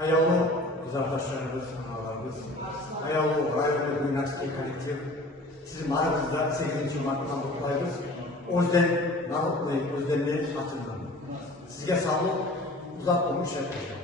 аяулы қызарташlarımız, analarımız, аяулы районный гимнастика коллектив, sizi mağarasında 8. Mart'tan kutlayırız. Özden, Narıklı Özden'le açıldı. Sizge sağlık, uzak olmuş herkese.